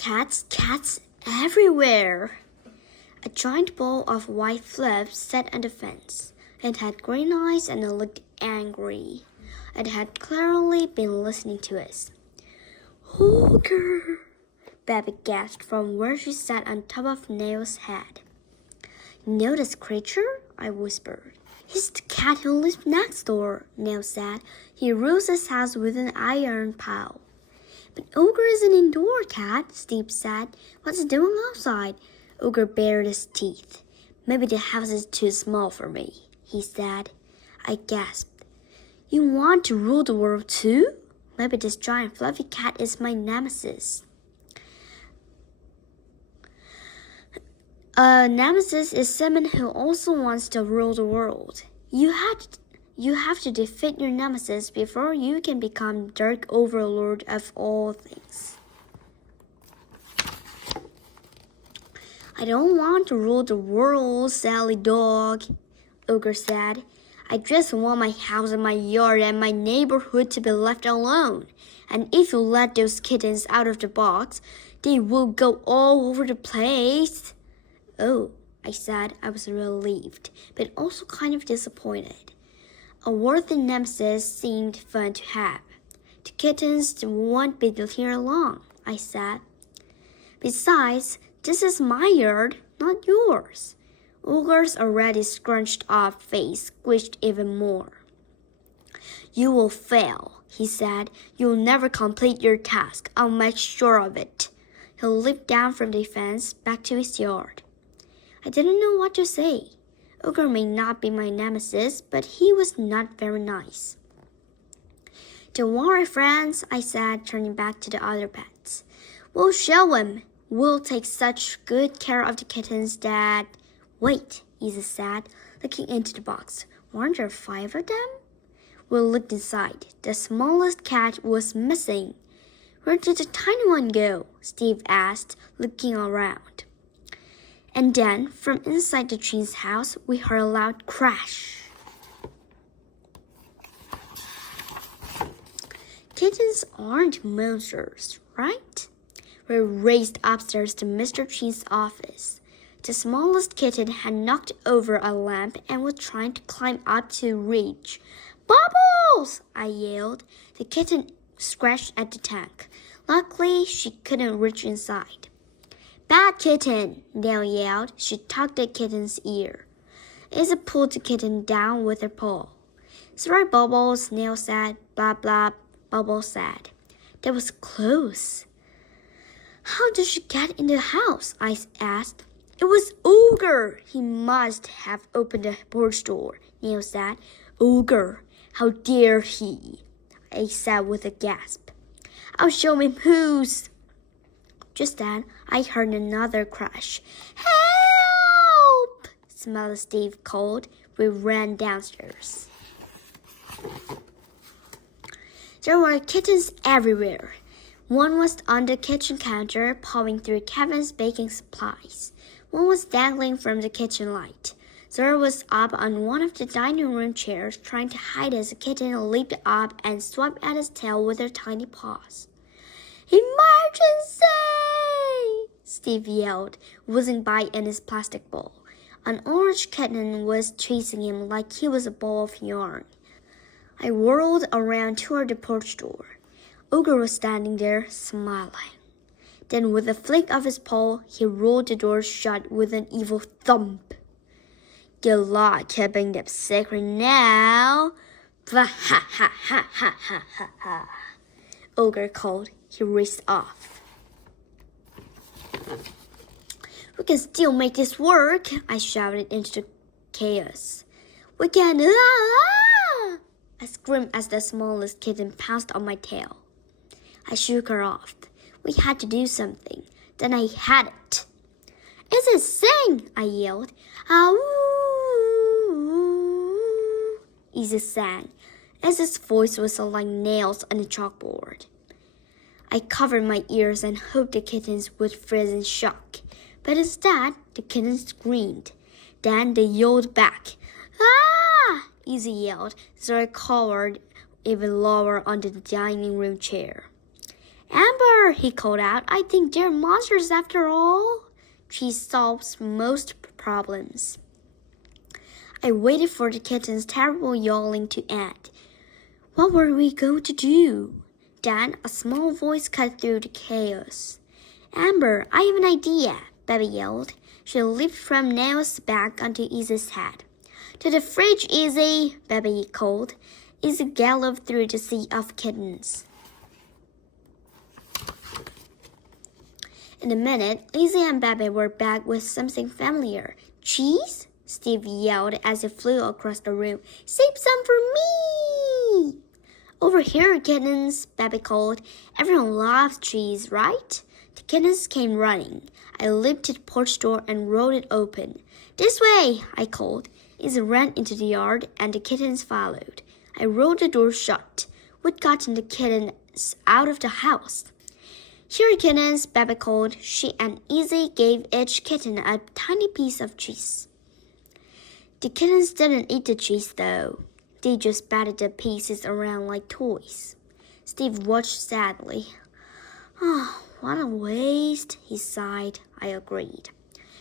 Cats everywhere! A giant ball of white fluff sat on the fence. It had green eyes and it looked angry. It had clearly been listening to us. Ogre! Baby gasped from where she sat on top of Neil's head. You know this creature? I whispered. He's the cat who lives next door, Neil said. He rules his house with an iron paw. But Ogre is an indoor cat, Steve said. What's he doing outside? Ogre bared his teeth. Maybe the house is too small for me, he said. I gasped. You want to rule the world too? Maybe this giant fluffy cat is my nemesis. A nemesis is someone who also wants to rule the world. You have to defeat your nemesis before you can become dark overlord of all things. I don't want to rule the world, Sally dog, Ogre said. I just want my house and my yard and my neighborhood to be left alone. And if you let those kittens out of the box, they will go all over the place. Oh, I said. I was relieved, but also kind of disappointed. A worthy nemesis seemed fun to have. The kittens won't be here long, I said. Besides, this is my yard, not yours. Ogre's already scrunched up face squished even more. You will fail, he said. You'll never complete your task. I'll make sure of it. He leaped down from the fence back to his yard. I didn't know what to say. Ogre may not be my nemesis, but he was not very nice. Don't worry, friends, I said, turning back to the other pets. We'll show him. We'll take such good care of the kittens that... Wait, Isa said, looking into the box. Weren't there 5 of them? We looked inside. The smallest cat was missing. Where did the tiny one go? Steve asked, looking around. And then, from inside the twins' house, we heard a loud crash. Kittens aren't monsters, right? We raced upstairs to Mr. Chin's office. The smallest kitten had knocked over a lamp and was trying to climb up to reach. Bubbles! I yelled. The kitten scratched at the tank. Luckily, she couldn't reach inside. Bad kitten, Nell yelled. She tugged the kitten's ear. Isa pulled the kitten down with her paw. Sorry, Bubbles, Nell said. Blah, blah, Bubbles said. That was close. How did she get in the house? I asked. It was Ogre. He must have opened the porch door, Neil said. Ogre, how dare he? I said with a gasp. I'll show him who's. Just then, I heard another crash. Help! Smiley Steve called. We ran downstairs. There were kittens everywhere. One was on the kitchen counter, pawing through Kevin's baking supplies. One was dangling from the kitchen light. Zora was up on one of the dining room chairs, trying to hide as the kitten leaped up and swiped at his tail with her tiny paws. Emergency! Steve yelled, whizzing by in his plastic ball. An orange kitten was chasing him like he was a ball of yarn. I whirled around toward the porch door. Ogre was standing there, smiling. Then with a flick of his paw, he rolled the door shut with an evil thump. Good luck keeping them secret now. Ha ha ha ha ha ha ha ha. Ogre called. He raced off. We can still make this work, I shouted into the chaos. We can, ah! I screamed as the smallest kitten pounced on my tail. I shook her off. We had to do something. Then I had it. It's a sing, I yelled. Awoo! Isa sang. Isa's voice whistled like nails on a chalkboard. I covered my ears and hoped the kittens would freeze in shock. But instead, the kittens screamed. Then they yelled back. Ah! Isa yelled. Zora cowered even lower under the dining room chair. Amber, he called out, I think they're monsters after all. Cheese solves most problems. I waited for the kitten's terrible yowling to end. What were we going to do? Then a small voice cut through the chaos. Amber, I have an idea, Baby yelled. She leaped from Neil's back onto Izzy's head. To the fridge, Izzy, Baby called. Izzy galloped through the sea of kittens. In a minute, Izzy and Baby were back with something familiar. Cheese? Steve yelled as he flew across the room. Save some for me! Over here, kittens, Baby called. Everyone loves cheese, right? The kittens came running. I leaped to the porch door and rolled it open. This way, I called. Izzy ran into the yard and the kittens followed. I rolled the door shut. We'd gotten the kittens out of the house. Here, kittens, Baby called. She and Izzy gave each kitten a tiny piece of cheese. The kittens didn't eat the cheese, though. They just batted the pieces around like toys. Steve watched sadly. Oh, what a waste, he sighed. I agreed.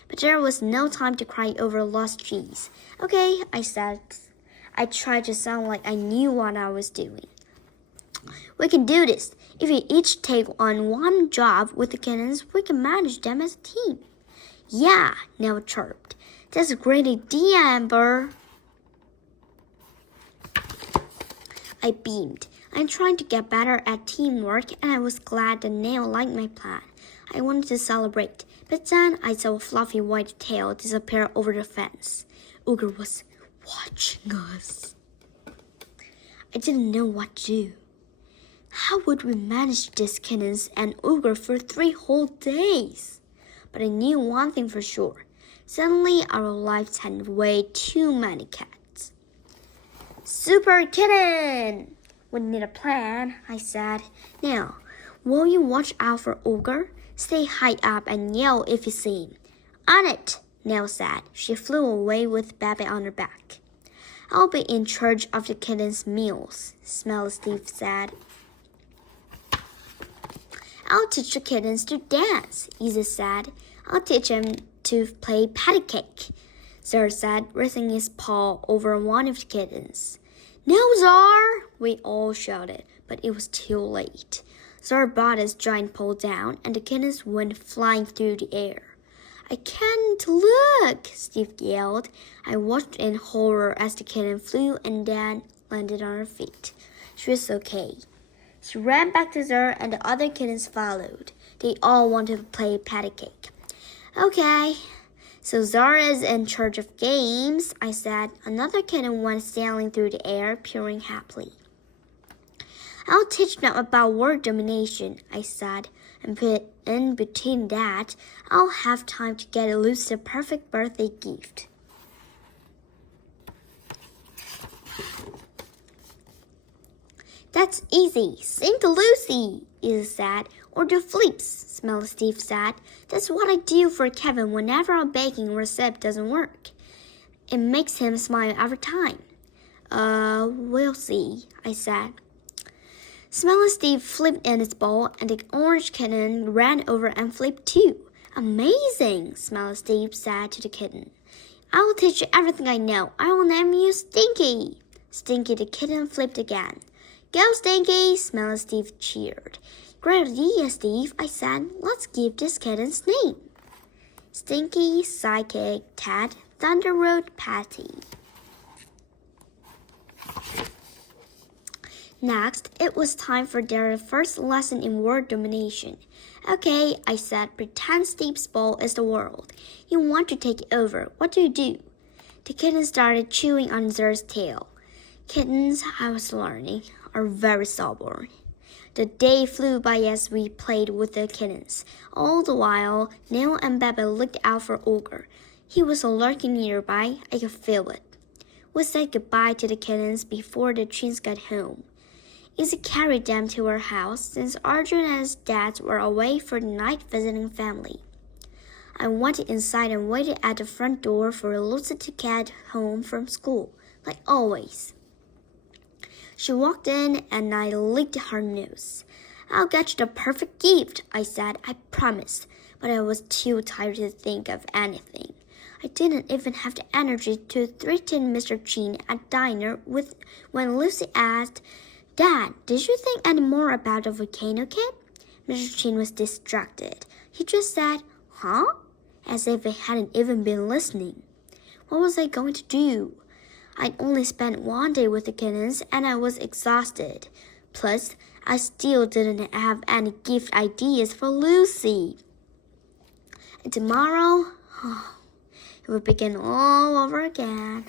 But there was no time to cry over lost cheese. Okay, I said. I tried to sound like I knew what I was doing. We can do this. If we each take on one job with the kittens, we can manage them as a team. Yeah, Nell chirped. That's a great idea, Amber. I beamed. I'm trying to get better at teamwork, and I was glad that Nell liked my plan. I wanted to celebrate, but then I saw a fluffy white tail disappear over the fence. Ogre was watching us. I didn't know what to do. How would we manage this kittens and Ogre for 3 whole days? But I knew one thing for sure. Suddenly, our lives had way too many cats. Super Kitten! We need a plan, I said. Now, will you watch out for Ogre? Stay high up and yell if you see him. On it, Nell said. She flew away with Baby on her back. I'll be in charge of the kittens' meals, Smelly Steve said. I'll teach the kittens to dance, Izzy said. I'll teach them to play patty cake, Zar said, resting his paw over one of the kittens. No, Zar! We all shouted, but it was too late. Zar brought his giant paw down, and the kittens went flying through the air. I can't look, Steve yelled. I watched in horror as the kitten flew and then landed on her feet. She was okay. She ran back to Zara and the other kittens followed. They all wanted to play patty cake. Okay, so Zara is in charge of games, I said. Another kitten went sailing through the air, purring happily. I'll teach them about word domination, I said, and in between that, I'll have time to get Lucy the perfect birthday gift. That's easy. Sing to Lucy, Izzy said. Or do flips, Smelly Steve said. That's what I do for Kevin whenever a baking recipe doesn't work. It makes him smile every time. We'll see, I said. Smelly Steve flipped in his bowl, and the orange kitten ran over and flipped too. Amazing, Smelly Steve said to the kitten. I will teach you everything I know. I will name you Stinky. Stinky the kitten flipped again. Go, Stinky, Smelly Steve cheered. Great idea, Steve, I said. Let's give this kitten's name. Stinky, Psychic, Ted, Thunder Road, Patty. Next, it was time for their first lesson in word domination. Okay, I said, pretend Steve's bowl is the world. You want to take it over. What do you do? The kitten started chewing on Zer's tail. Kittens, I was learning, are very stubborn. The day flew by as we played with the kittens. All the while, Neil and Bebe looked out for Ogre. He was lurking nearby. I could feel it. We said goodbye to the kittens before the twins got home. Izzy carried them to her house since Arjun and his dad were away for the night visiting family. I went inside and waited at the front door for Lucy to get home from school, like always. She walked in and I licked her nose. I'll get you the perfect gift, I said. I promise. But I was too tired to think of anything. I didn't even have the energy to threaten Mr. Chin at dinner when Lucy asked, Dad, did you think any more about the volcano kid? Mr. Chin was distracted. He just said, Huh? As if he hadn't even been listening. What was I going to do? I'd only spent one day with the kittens and I was exhausted. Plus, I still didn't have any gift ideas for Lucy. And tomorrow, it would begin all over again.